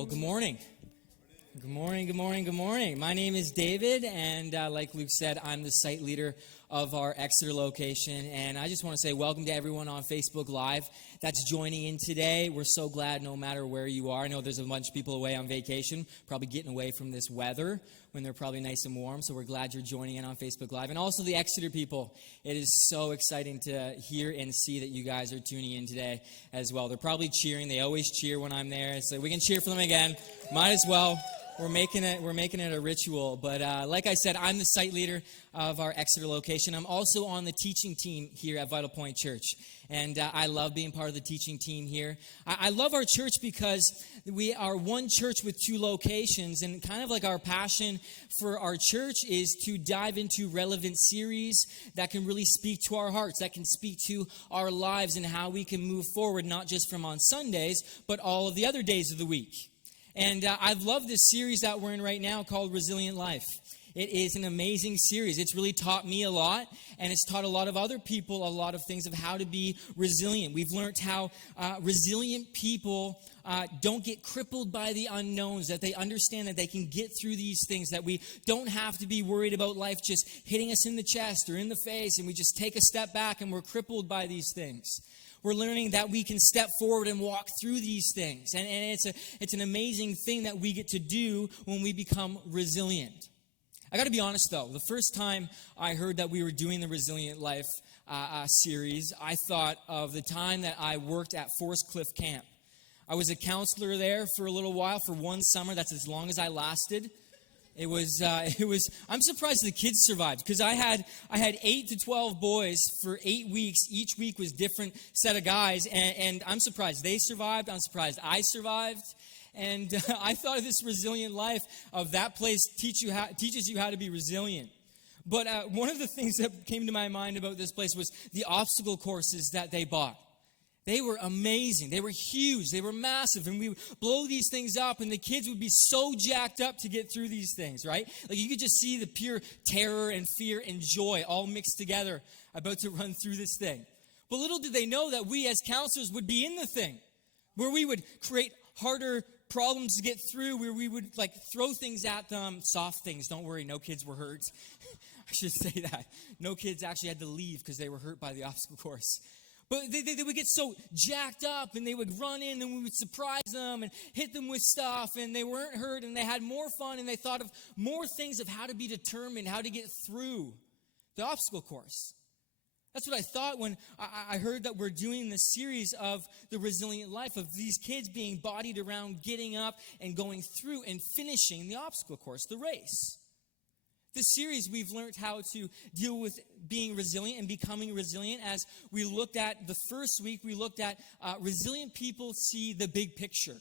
Well, good morning. Good morning, good morning, good morning. My name is David, and like Luke said, I'm the site leader of our Exeter location. And I just want to say welcome to everyone on Facebook Live that's joining in today. We're so glad no matter where you are. I know there's a bunch of people away on vacation, probably getting away from this weather when they're probably nice and warm. So we're glad you're joining in on Facebook Live. And also the Exeter people. It is so exciting to hear and see that you guys are tuning in today as well. They're probably cheering. They always cheer when I'm there. So we can cheer for them again. Might as well. We're making it a ritual. But like I said, I'm the site leader of our Exeter location. I'm also on the teaching team here at Vital Point Church. And I love being part of the teaching team here. I love our church because we are one church with two locations. And kind of like our passion for our church is to dive into relevant series that can really speak to our hearts, that can speak to our lives and how we can move forward, not just from on Sundays, but all of the other days of the week. And I've loved this series that we're in right now called Resilient Life. It is an amazing series. It's really taught me a lot, and it's taught a lot of other people a lot of things of how to be resilient. We've learned how resilient people don't get crippled by the unknowns, that they understand that they can get through these things, that we don't have to be worried about life just hitting us in the chest or in the face, and we just take a step back and we're crippled by these things. We're learning that we can step forward and walk through these things. And it's an amazing thing that we get to do when we become resilient. I got to be honest, though. The first time I heard that we were doing the Resilient Life series, I thought of the time that I worked at Forest Cliff Camp. I was a counselor there for a little while, for one summer. That's as long as I lasted. It was. I'm surprised the kids survived because I had 8 to 12 boys for 8 weeks. Each week was different set of guys, and I'm surprised they survived. I'm surprised I survived, and I thought of this Resilient Life of that place teaches you how to be resilient. But one of the things that came to my mind about this place was the obstacle courses that they bought. They were amazing. They were huge. They were massive. And we would blow these things up, and the kids would be so jacked up to get through these things, right? Like you could just see the pure terror and fear and joy all mixed together about to run through this thing. But little did they know that we as counselors would be in the thing, where we would create harder problems to get through, where we would like throw things at them, soft things. Don't worry, no kids were hurt. I should say that. No kids actually had to leave because they were hurt by the obstacle course. But they would get so jacked up, and they would run in, and we would surprise them and hit them with stuff, and they weren't hurt, and they had more fun, and they thought of more things of how to be determined, how to get through the obstacle course. That's what I thought when I heard that we're doing this series of the Resilient Life, of these kids being bodied around, getting up, and going through and finishing the obstacle course, the race. This series, we've learned how to deal with being resilient and becoming resilient. As we looked at the first week, we looked at resilient people see the big picture.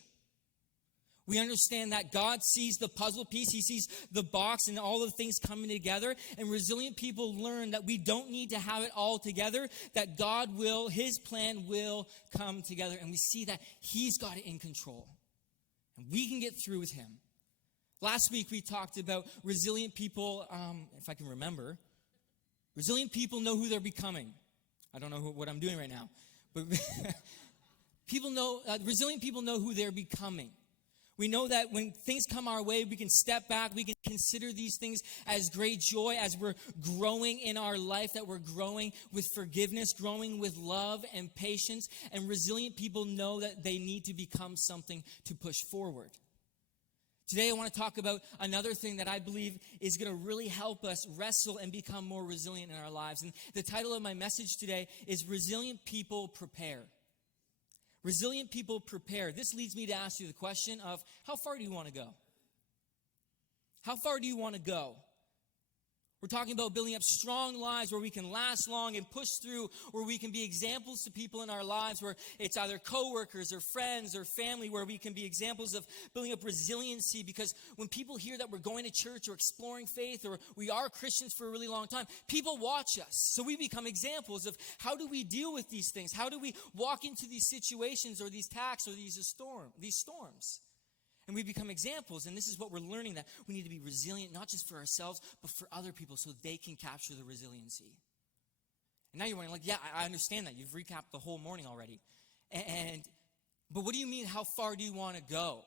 We understand that God sees the puzzle piece. He sees the box and all the things coming together. And resilient people learn that we don't need to have it all together, that God will, His plan will come together. And we see that He's got it in control. And we can get through with Him. Last week, we talked about resilient people, if I can remember. Resilient people know who they're becoming. I don't know what I'm doing right now. But resilient people know who they're becoming. We know that when things come our way, we can step back. We can consider these things as great joy as we're growing in our life, that we're growing with forgiveness, growing with love and patience. And resilient people know that they need to become something to push forward. Today I want to talk about another thing that I believe is going to really help us wrestle and become more resilient in our lives. And the title of my message today is Resilient People Prepare. Resilient people prepare. This leads me to ask you the question of, how far do you want to go? How far do you want to go? We're talking about building up strong lives where we can last long and push through, where we can be examples to people in our lives, where it's either coworkers or friends or family, where we can be examples of building up resiliency. Because when people hear that we're going to church or exploring faith, or we are Christians for a really long time, people watch us. So we become examples of how do we deal with these things? How do we walk into these situations or these attacks or these storms? And we become examples, and this is what we're learning, that we need to be resilient, not just for ourselves, but for other people, so they can capture the resiliency. And now you're wondering, like, yeah, I understand that. You've recapped the whole morning already. But what do you mean, how far do you want to go?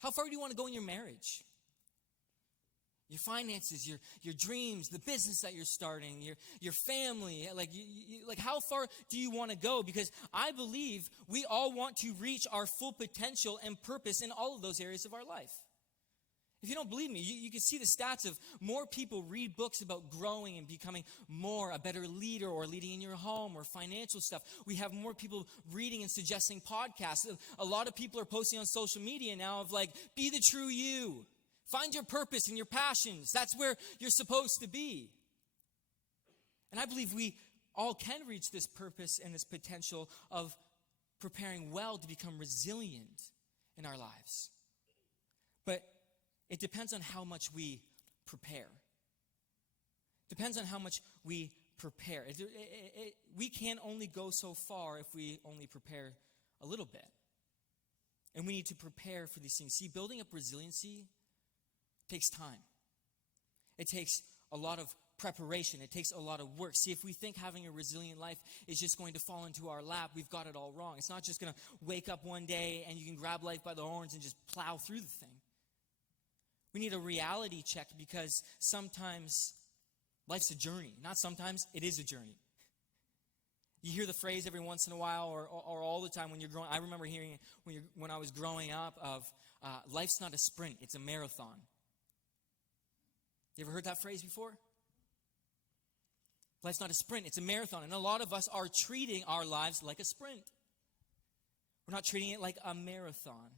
How far do you want to go in your marriage? Your finances, your dreams, the business that you're starting, your family, like how far do you want to go? Because I believe we all want to reach our full potential and purpose in all of those areas of our life. If you don't believe me, you can see the stats of more people read books about growing and becoming a better leader, or leading in your home, or financial stuff. We have more people reading and suggesting podcasts. A lot of people are posting on social media now of be the true you. Find your purpose and your passions. That's where you're supposed to be. And I believe we all can reach this purpose and this potential of preparing well to become resilient in our lives. But it depends on how much we prepare. Depends on how much we prepare. We can only go so far if we only prepare a little bit. And we need to prepare for these things. See, building up resiliency takes time. It takes a lot of preparation. It takes a lot of work. See, if we think having a resilient life is just going to fall into our lap, we've got it all wrong. It's not just going to wake up one day and you can grab life by the horns and just plow through the thing. We need a reality check, because sometimes life's a journey. Not sometimes, it is a journey. You hear the phrase every once in a while or all the time when you're growing. I remember hearing it when I was growing up of life's not a sprint, it's a marathon. You ever heard that phrase before? Life's not a sprint, it's a marathon. And a lot of us are treating our lives like a sprint. We're not treating it like a marathon.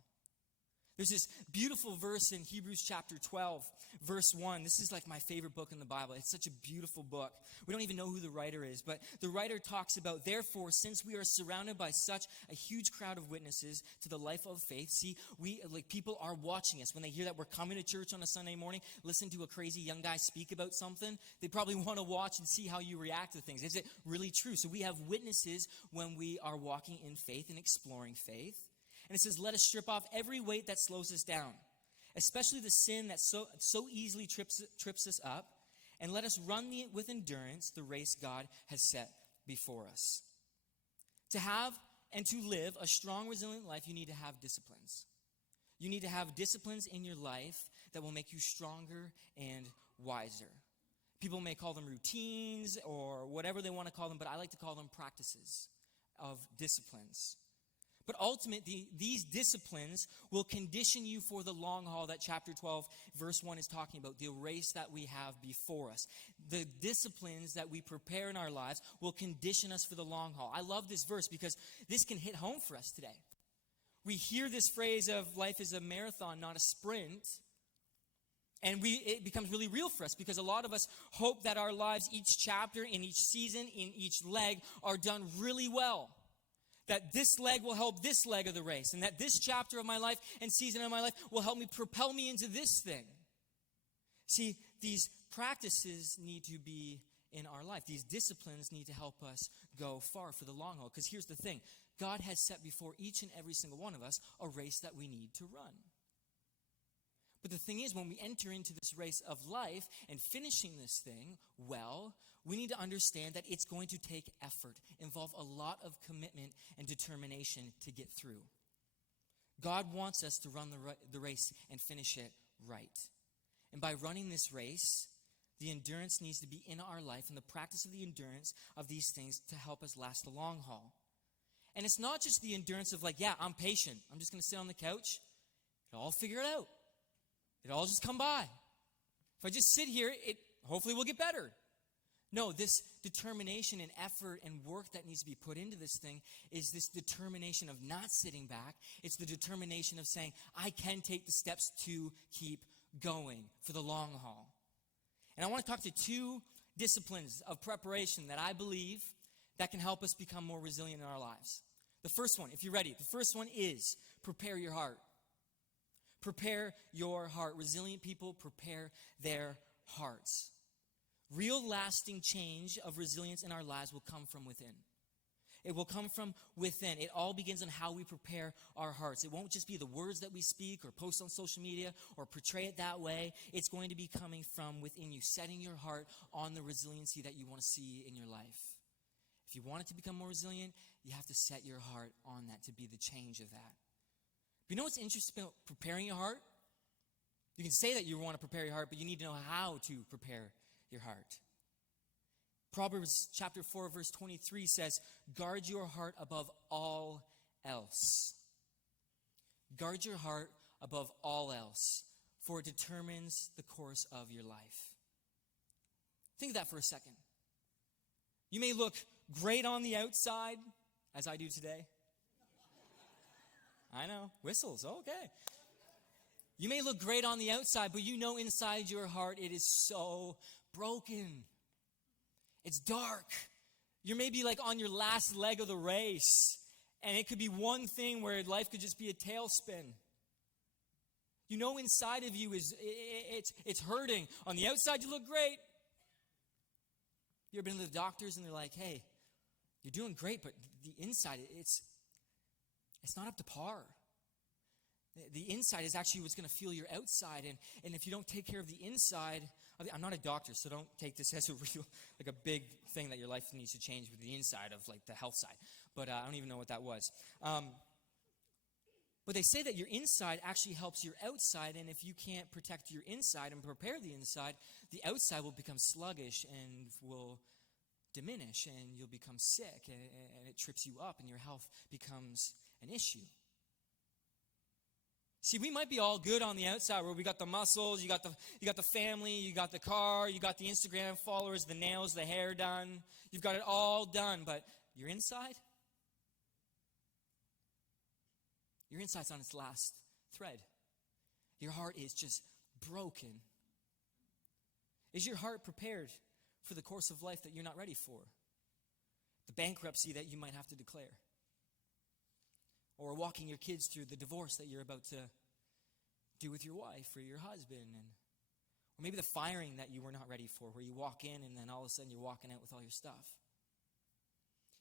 There's this beautiful verse in Hebrews chapter 12, verse 1. This is my favorite book in the Bible. It's such a beautiful book. We don't even know who the writer is, but the writer talks about, therefore, since we are surrounded by such a huge crowd of witnesses to the life of faith, see, people are watching us. When they hear that we're coming to church on a Sunday morning, listen to a crazy young guy speak about something, they probably want to watch and see how you react to things. Is it really true? So we have witnesses when we are walking in faith and exploring faith. And it says, let us strip off every weight that slows us down, especially the sin that so easily trips us up, and let us run with endurance the race God has set before us. To have and to live a strong, resilient life, you need to have disciplines. You need to have disciplines in your life that will make you stronger and wiser. People may call them routines or whatever they want to call them, but I like to call them practices of disciplines. But ultimately, these disciplines will condition you for the long haul that chapter 12, verse 1 is talking about, the race that we have before us. The disciplines that we prepare in our lives will condition us for the long haul. I love this verse because this can hit home for us today. We hear this phrase of life is a marathon, not a sprint. And it becomes really real for us because a lot of us hope that our lives, each chapter, in each season, in each leg, are done really well. That this leg will help this leg of the race, and that this chapter of my life and season of my life will help me propel me into this thing. See, these practices need to be in our life. These disciplines need to help us go far for the long haul. Because here's the thing. God has set before each and every single one of us a race that we need to run. But the thing is, when we enter into this race of life and finishing this thing well, we need to understand that it's going to take effort, involve a lot of commitment and determination to get through. God wants us to run the race and finish it right. And by running this race, the endurance needs to be in our life and the practice of the endurance of these things to help us last the long haul. And it's not just the endurance of I'm patient. I'm just going to sit on the couch. I'll figure it out. It'll all just come by. If I just sit here, it hopefully will get better. No, this determination and effort and work that needs to be put into this thing is this determination of not sitting back. It's the determination of saying, I can take the steps to keep going for the long haul. And I want to talk to two disciplines of preparation that I believe that can help us become more resilient in our lives. The first one, if you're ready, the first one is prepare your heart. Prepare your heart. Resilient people prepare their hearts. Real lasting change of resilience in our lives will come from within. It will come from within. It all begins on how we prepare our hearts. It won't just be the words that we speak or post on social media or portray it that way. It's going to be coming from within you, setting your heart on the resiliency that you want to see in your life. If you want it to become more resilient, you have to set your heart on that to be the change of that. But you know what's interesting about preparing your heart? You can say that you want to prepare your heart, but you need to know how to prepare your heart. Proverbs chapter 4, verse 23 says, guard your heart above all else. Guard your heart above all else, for it determines the course of your life. Think of that for a second. You may look great on the outside, as I do today. I know, whistles, okay. You may look great on the outside, but you know inside your heart it is so broken. It's dark. You're maybe like on your last leg of the race, and it could be one thing where life could just be a tailspin. You know inside of you it's hurting. On the outside you look great. You ever been to the doctors and they're like, hey, you're doing great, but the inside, it's not up to par. The inside is actually what's going to fuel your outside. And if you don't take care of the inside, I'm not a doctor, so don't take this as a real, like a big thing that your life needs to change with the inside of like the health side. But I don't even know what that was. But they say that your inside actually helps your outside, and if you can't protect your inside and prepare the outside will become sluggish and will diminish, and you'll become sick, and it trips you up, and your health becomes an issue. See, we might be all good on the outside where we got the muscles, you got the family, you got the car, you got the Instagram followers, the nails, the hair done. You've got it all done, but your inside? Your inside's on its last thread. Your heart is just broken. Is your heart prepared for the course of life that you're not ready for? The bankruptcy that you might have to declare? Or walking your kids through the divorce that you're about to do with your wife or your husband? Or maybe the firing that you were not ready for, where you walk in and then all of a sudden you're walking out with all your stuff.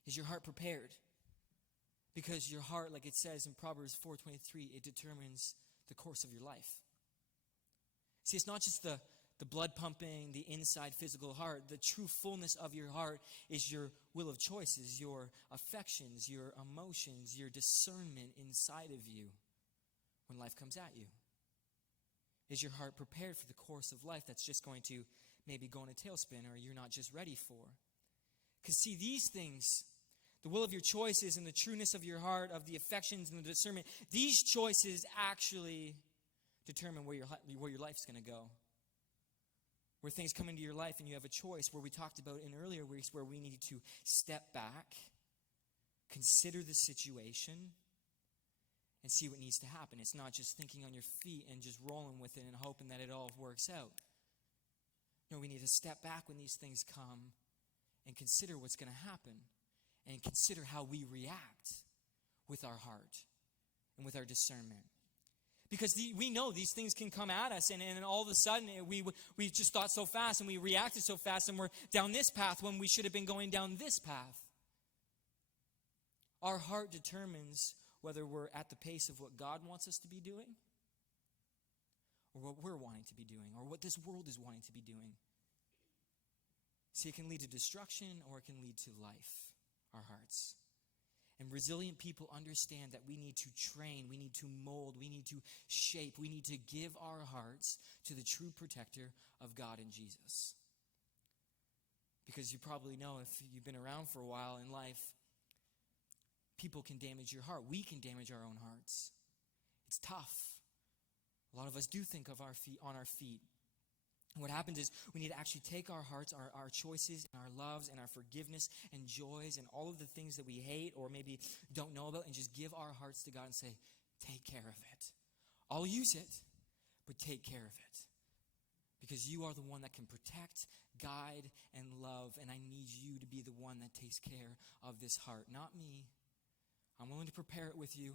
Is your heart prepared? Because your heart, like it says in Proverbs 4:23, it determines the course of your life. See, it's not just the blood pumping, the inside physical heart. The true fullness of your heart is your will of choices, your affections, your emotions, your discernment inside of you when life comes at you. Is your heart prepared for the course of life that's just going to maybe go in a tailspin or you're not just ready for? Because see, these things, the will of your choices and the trueness of your heart, of the affections and the discernment, these choices actually determine where your life's going to go. Where things come into your life and you have a choice, where we talked about in earlier weeks where we need to step back, consider the situation, and see what needs to happen. It's not just thinking on your feet and just rolling with it and hoping that it all works out. No, we need to step back when these things come and consider what's going to happen and consider how we react with our heart and with our discernment. Because we know these things can come at us, and all of a sudden we just thought so fast and we reacted so fast and we're down this path when we should have been going down this path. Our heart determines whether we're at the pace of what God wants us to be doing or what we're wanting to be doing or what this world is wanting to be doing. See, it can lead to destruction or it can lead to life, our hearts. And resilient people understand that we need to train, we need to mold, we need to shape, we need to give our hearts to the true protector of God and Jesus. Because you probably know, if you've been around for a while in life, people can damage your heart. We can damage our own hearts. It's tough. A lot of us do think of our feet on our feet. And what happens is we need to actually take our hearts, our choices, and our loves, and our forgiveness, and joys, and all of the things that we hate or maybe don't know about, and just give our hearts to God and say, take care of it. I'll use it, but take care of it. Because you are the one that can protect, guide, and love, and I need you to be the one that takes care of this heart, not me. I'm willing to prepare it with you,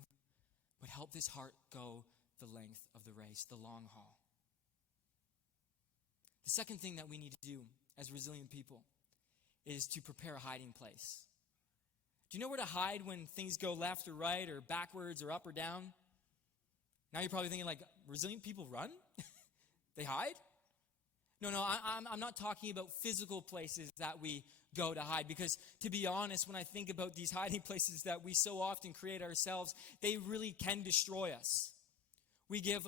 but help this heart go the length of the race, the long haul. The second thing that we need to do as resilient people is to prepare a hiding place. Do you know where to hide when things go left or right or backwards or up or down? Now you're probably thinking, like, resilient people run? They hide? No, I'm not talking about physical places that we go to hide. Because to be honest, when I think about these hiding places that we so often create ourselves, they really can destroy us. We give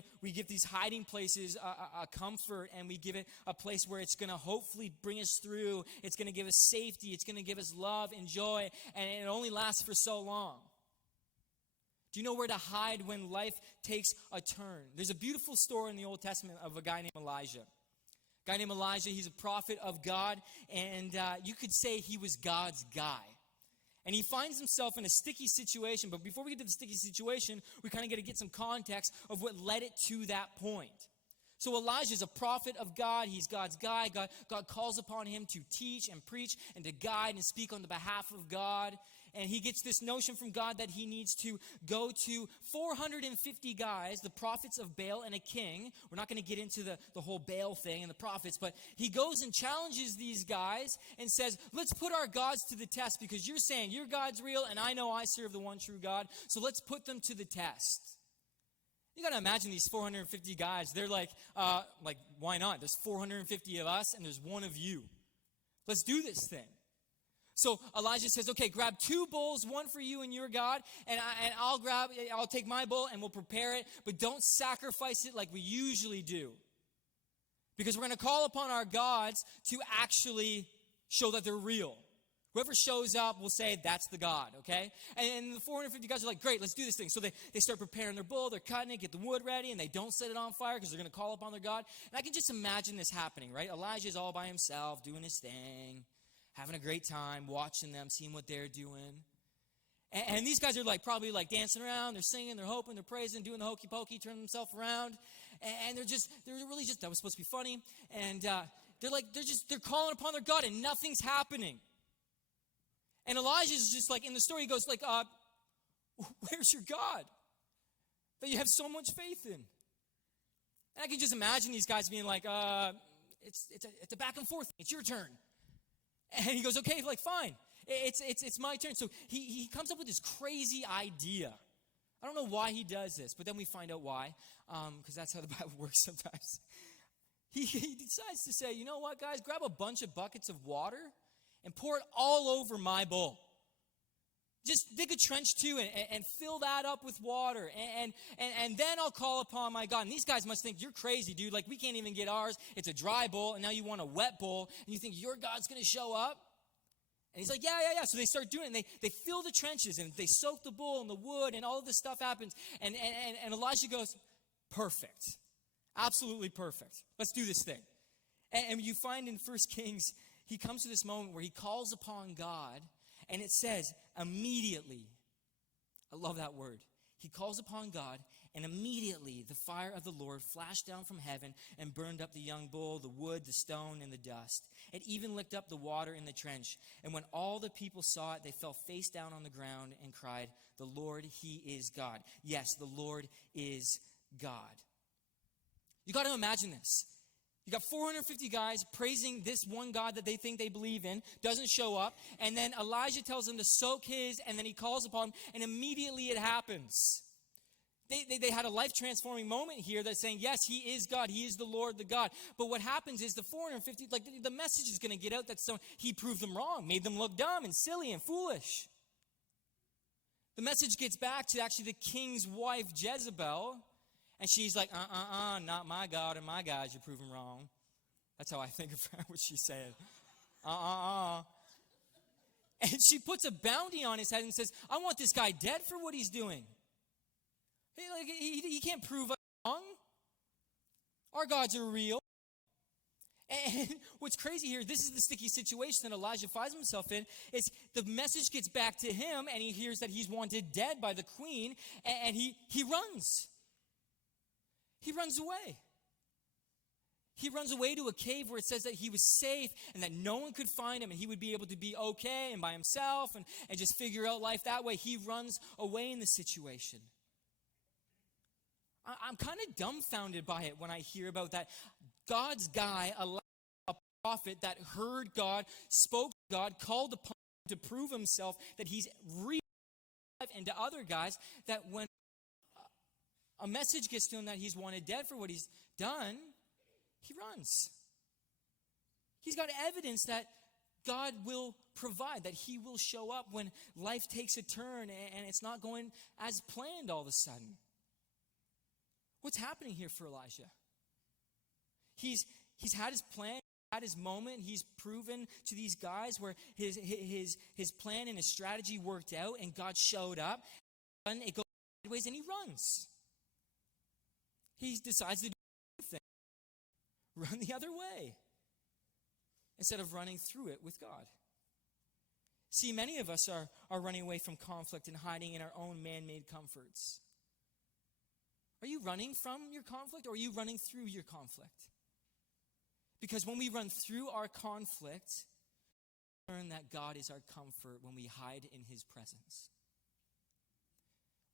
these hiding places a comfort, and we give it a place where it's going to hopefully bring us through. It's going to give us safety. It's going to give us love and joy, and it only lasts for so long. Do you know where to hide when life takes a turn? There's a beautiful story in the Old Testament of a guy named Elijah. A guy named Elijah, he's a prophet of God, and you could say he was God's guy. And he finds himself in a sticky situation. But before we get to the sticky situation, we kind of got to get some context of what led it to that point. So Elijah is a prophet of God. He's God's guy. God calls upon him to teach and preach and to guide and speak on the behalf of God. And he gets this notion from God that he needs to go to 450 guys, the prophets of Baal and a king. We're not going to get into the whole Baal thing and the prophets, but he goes and challenges these guys and says, let's put our gods to the test, because you're saying your God's real and I know I serve the one true God, so let's put them to the test. You got to imagine these 450 guys. They're like, why not? There's 450 of us and there's one of you. Let's do this thing. So Elijah says, okay, grab 2 bulls, one for you and your God, and I'll take my bull and we'll prepare it, but don't sacrifice it like we usually do. Because we're going to call upon our gods to actually show that they're real. Whoever shows up will say, that's the God, okay? And the 450 guys are like, great, let's do this thing. So they start preparing their bull, they're cutting it, get the wood ready, and they don't set it on fire because they're going to call upon their God. And I can just imagine this happening, right? Elijah's all by himself, doing his thing, having a great time, watching them, seeing what they're doing. And these guys are probably dancing around, they're singing, they're hoping, they're praising, doing the hokey pokey, turning themselves around. And they're really just, that was supposed to be funny. And they're calling upon their God and nothing's happening. And Elijah's just in the story, he goes where's your God that you have so much faith in? And I can just imagine these guys being it's a back and forth thing. It's your turn. And he goes, okay, fine. It's my turn. So he comes up with this crazy idea. I don't know why he does this, but then we find out why, because that's how the Bible works sometimes. He decides to say, you know what, guys, grab a bunch of buckets of water and pour it all over my bull. Just dig a trench too and fill that up with water. And then I'll call upon my God. And these guys must think, you're crazy, dude. We can't even get ours. It's a dry bowl, and now you want a wet bowl. And you think your God's going to show up? And he's like, yeah. So they start doing it, and they fill the trenches, and they soak the bull in the wood, and all of this stuff happens. And Elijah goes, perfect. Absolutely perfect. Let's do this thing. And you find in 1 Kings, he comes to this moment where he calls upon God, and it says, immediately, I love that word. He calls upon God, and immediately the fire of the Lord flashed down from heaven and burned up the young bull, the wood, the stone, and the dust. It even licked up the water in the trench. And when all the people saw it, they fell face down on the ground and cried, the Lord, he is God. Yes, the Lord is God. You got to imagine this. You got 450 guys praising this one God that they think they believe in, doesn't show up, and then Elijah tells them to soak his, and then he calls upon him, and immediately it happens. They had a life-transforming moment here that's saying, yes, he is God, he is the Lord, the God. But what happens is the 450, the message is going to get out that he proved them wrong, made them look dumb and silly and foolish. The message gets back to actually the king's wife, Jezebel, and she's like, not my God and my guys, you're proving wrong. That's how I think of what she said. And she puts a bounty on his head and says, I want this guy dead for what he's doing. He can't prove us wrong. Our gods are real. And what's crazy here, this is the sticky situation that Elijah finds himself in, is the message gets back to him, and he hears that he's wanted dead by the queen, and he runs. He runs away. He runs away to a cave where it says that he was safe and that no one could find him and he would be able to be okay and by himself and just figure out life that way. He runs away in the situation. I'm kind of dumbfounded by it when I hear about that. God's guy, a prophet that heard God, spoke to God, called upon him to prove himself that he's real, and to other guys that when a message gets to him that he's wanted dead for what he's done, he runs. He's got evidence that God will provide, that he will show up when life takes a turn and it's not going as planned all of a sudden. What's happening here for Elijah? He's had his plan, had his moment. He's proven to these guys where his plan and his strategy worked out and God showed up. And it goes sideways and he runs. He decides to do thing, run the other way, instead of running through it with God. See, many of us are running away from conflict and hiding in our own man-made comforts. Are you running from your conflict, or are you running through your conflict? Because when we run through our conflict, we learn that God is our comfort when we hide in his presence.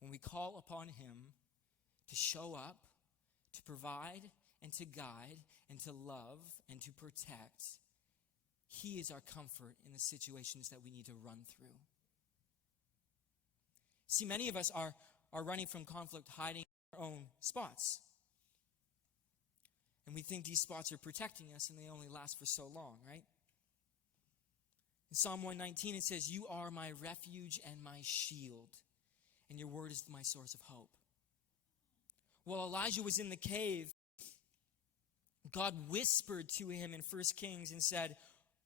When we call upon him to show up, to provide, and to guide, and to love, and to protect, he is our comfort in the situations that we need to run through. See, many of us are running from conflict, hiding in our own spots. And we think these spots are protecting us, and they only last for so long, right? In Psalm 119, it says, "You are my refuge and my shield, and your word is my source of hope." While Elijah was in the cave, God whispered to him in 1 Kings and said,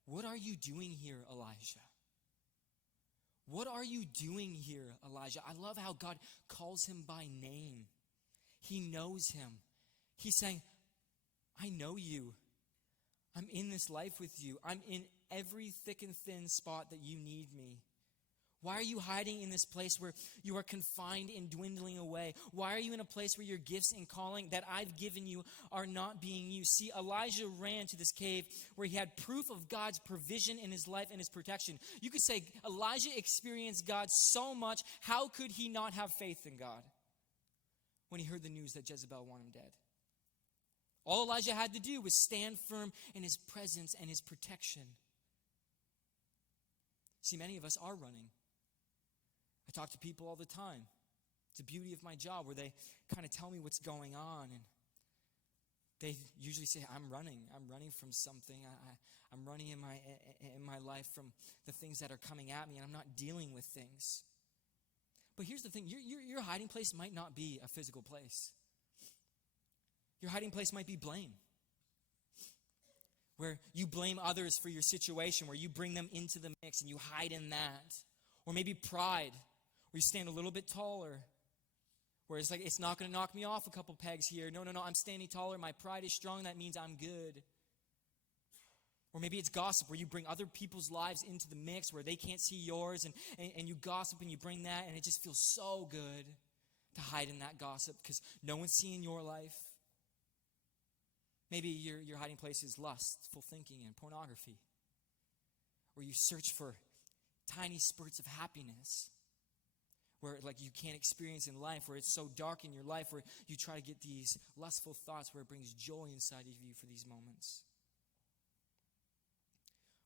"What are you doing here, Elijah? What are you doing here, Elijah?" I love how God calls him by name. He knows him. He's saying, "I know you. I'm in this life with you. I'm in every thick and thin spot that you need me. Why are you hiding in this place where you are confined and dwindling away? Why are you in a place where your gifts and calling that I've given you are not being used?" See, Elijah ran to this cave where he had proof of God's provision in his life and his protection. You could say Elijah experienced God so much, how could he not have faith in God when he heard the news that Jezebel wanted him dead? All Elijah had to do was stand firm in his presence and his protection. See, many of us are running. I talk to people all the time. It's the beauty of my job, where they kind of tell me what's going on, and they usually say, I'm running from something. I'm running in my life from the things that are coming at me, and I'm not dealing with things. But here's the thing, your hiding place might not be a physical place. Your hiding place might be blame, where you blame others for your situation, where you bring them into the mix and you hide in that. Or maybe pride, where you stand a little bit taller, where it's like, it's not going to knock me off a couple pegs here. No, I'm standing taller. My pride is strong. That means I'm good. Or maybe it's gossip, where you bring other people's lives into the mix, where they can't see yours, and you gossip and you bring that, and it just feels so good to hide in that gossip because no one's seeing your life. Maybe your hiding place is lustful thinking and pornography, where you search for tiny spurts of happiness, where like you can't experience in life, where it's so dark in your life, where you try to get these lustful thoughts, where it brings joy inside of you for these moments.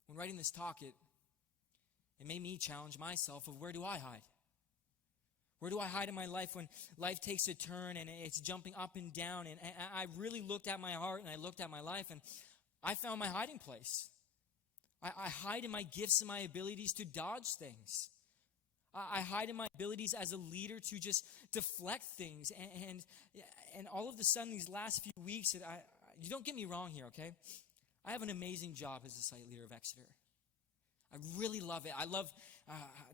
When writing this talk, it made me challenge myself of, where do I hide? Where do I hide in my life when life takes a turn and it's jumping up and down? And I really looked at my heart and I looked at my life, and I found my hiding place. I hide in my gifts and my abilities to dodge things. I hide in my abilities as a leader to just deflect things. And all of a sudden, these last few weeks, you don't get me wrong here, okay? I have an amazing job as the site leader of Exeter. I really love it. I love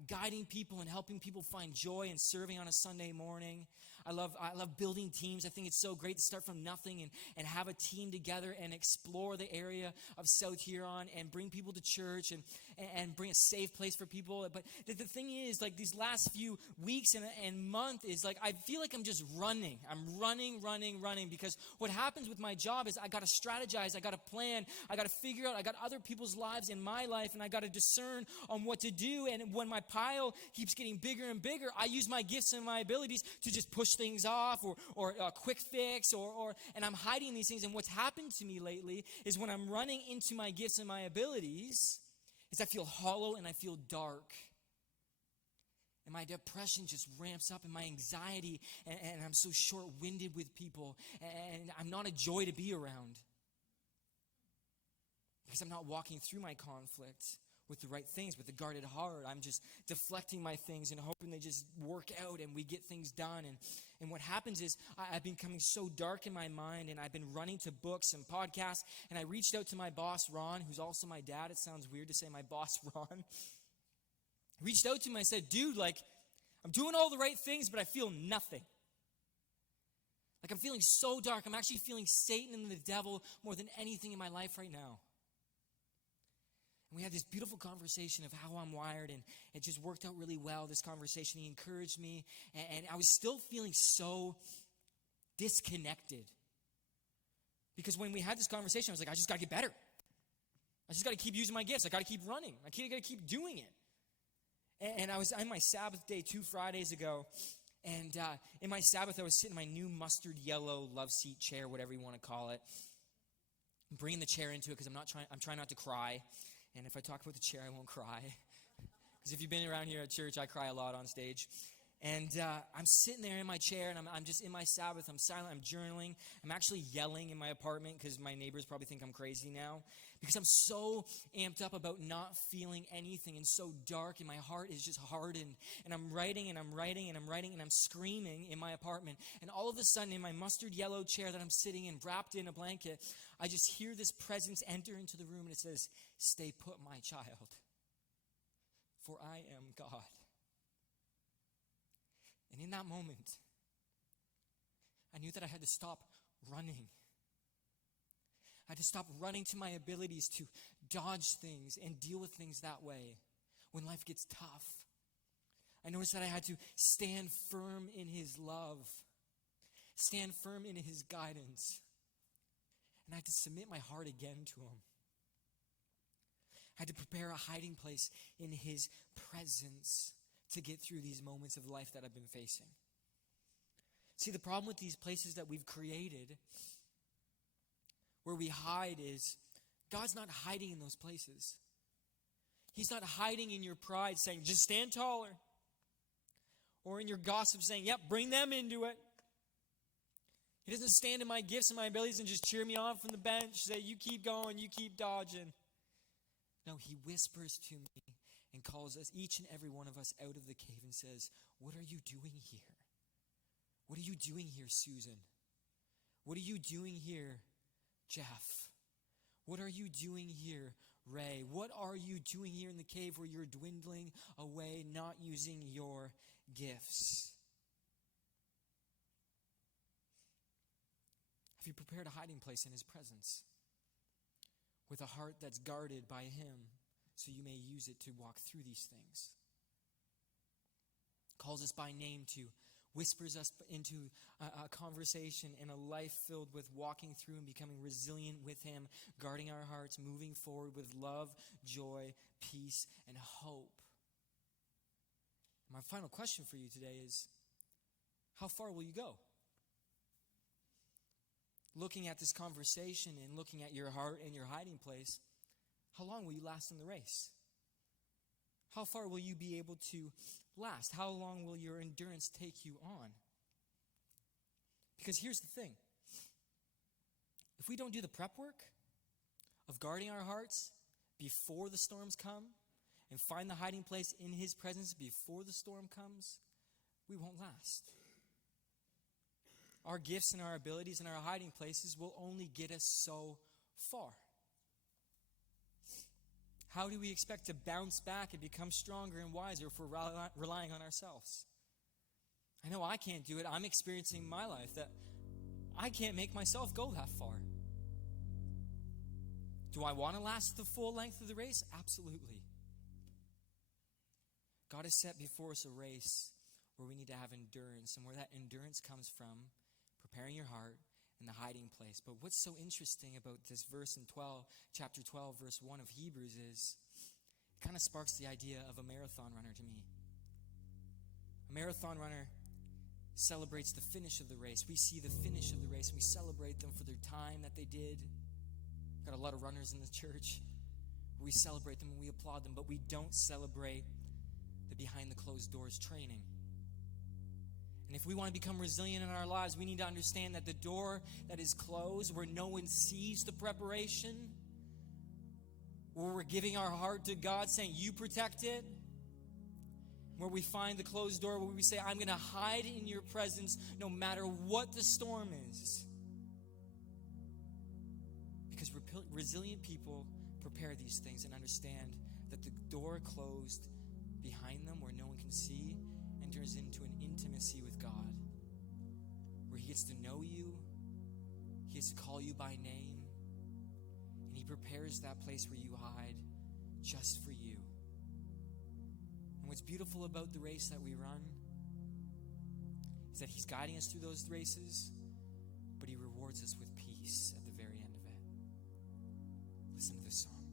guiding people and helping people find joy and serving on a Sunday morning. I love building teams. I think it's so great to start from nothing and have a team together and explore the area of South Huron and bring people to church and bring a safe place for people. But the thing is, like, these last few weeks and month is like, I feel like I'm just running. I'm running because what happens with my job is I got to strategize. I got to plan. I got to figure out. I got other people's lives in my life, and I got to discern on what to do. And when my pile keeps getting bigger and bigger, I use my gifts and my abilities to just push things off or a quick fix and I'm hiding these things. And what's happened to me lately is when I'm running into my gifts and my abilities is I feel hollow and I feel dark. And my depression just ramps up, and my anxiety, and I'm so short-winded with people, and I'm not a joy to be around because I'm not walking through my conflict. with the right things, with the guarded heart. I'm just deflecting my things and hoping they just work out and we get things done. And what happens is I've been becoming so dark in my mind, and I've been running to books and podcasts, and I reached out to my boss, Ron, who's also my dad. It sounds weird to say my boss, Ron. Reached out to him, I said, dude, like, I'm doing all the right things, but I feel nothing. Like, I'm feeling so dark. I'm actually feeling Satan and the devil more than anything in my life right now. And we had this beautiful conversation of how I'm wired, and it just worked out really well, this conversation. He encouraged me, and I was still feeling so disconnected. Because when we had this conversation, I was like, I just got to get better. I just got to keep using my gifts. I got to keep running. I got to keep doing it. And I was on my Sabbath day 2 Fridays ago, and in my Sabbath, I was sitting in my new mustard yellow love seat chair, whatever you want to call it. I'm bringing the chair into it because I'm trying not to cry. And if I talk about the chair, I won't cry. Because if you've been around here at church, I cry a lot on stage. And I'm sitting there in my chair, and I'm just in my Sabbath. I'm silent. I'm journaling. I'm actually yelling in my apartment because my neighbors probably think I'm crazy now. Because I'm so amped up about not feeling anything and so dark, and my heart is just hardened. And I'm writing, and I'm writing, and I'm writing, and I'm screaming in my apartment. And all of a sudden, in my mustard yellow chair that I'm sitting in, wrapped in a blanket, I just hear this presence enter into the room, and it says, "Stay put, my child, for I am God." And in that moment, I knew that I had to stop running. I had to stop running to my abilities to dodge things and deal with things that way when life gets tough. I noticed that I had to stand firm in His love, stand firm in His guidance, and I had to submit my heart again to Him. I had to prepare a hiding place in His presence to get through these moments of life that I've been facing. See, the problem with these places that we've created where we hide is God's not hiding in those places. He's not hiding in your pride saying, just stand taller. Or in your gossip saying, yep, bring them into it. He doesn't stand in my gifts and my abilities and just cheer me on from the bench, say, you keep going, you keep dodging. No, He whispers to me and calls us, each and every one of us, out of the cave and says, what are you doing here? What are you doing here, Susan? What are you doing here, Jeff? What are you doing here, Ray? What are you doing here in the cave where you're dwindling away, not using your gifts? Have you prepared a hiding place in His presence with a heart that's guarded by Him so you may use it to walk through these things? Calls us by name, to whispers us into a conversation and a life filled with walking through and becoming resilient with Him, guarding our hearts, moving forward with love, joy, peace, and hope. My final question for you today is, how far will you go? Looking at this conversation and looking at your heart and your hiding place, how long will you last in the race? How far will you be able to last? How long will your endurance take you on? Because here's the thing. If we don't do the prep work of guarding our hearts before the storms come and find the hiding place in His presence before the storm comes, we won't last. Our gifts and our abilities and our hiding places will only get us so far. How do we expect to bounce back and become stronger and wiser if we're relying on ourselves? I know I can't do it. I'm experiencing in my life that I can't make myself go that far. Do I want to last the full length of the race? Absolutely. God has set before us a race where we need to have endurance, and where that endurance comes from preparing your heart in the hiding place. But what's so interesting about this verse in chapter 12, verse 1 of Hebrews is it kind of sparks the idea of a marathon runner to me. A marathon runner celebrates the finish of the race. We see the finish of the race, and we celebrate them for their time that they did. Got a lot of runners in the church. We celebrate them and we applaud them, but we don't celebrate the behind the closed doors training. And if we want to become resilient in our lives, we need to understand that the door that is closed, where no one sees the preparation, where we're giving our heart to God, saying, you protect it, where we find the closed door, where we say, I'm going to hide in your presence no matter what the storm is. Because resilient people prepare these things and understand that the door closed behind them where no one can see enters into an intimacy with God, where he gets to know you, he gets to call you by name, and he prepares that place where you hide just for you. And what's beautiful about the race that we run is that he's guiding us through those races, but he rewards us with peace at the very end of it. Listen to this song.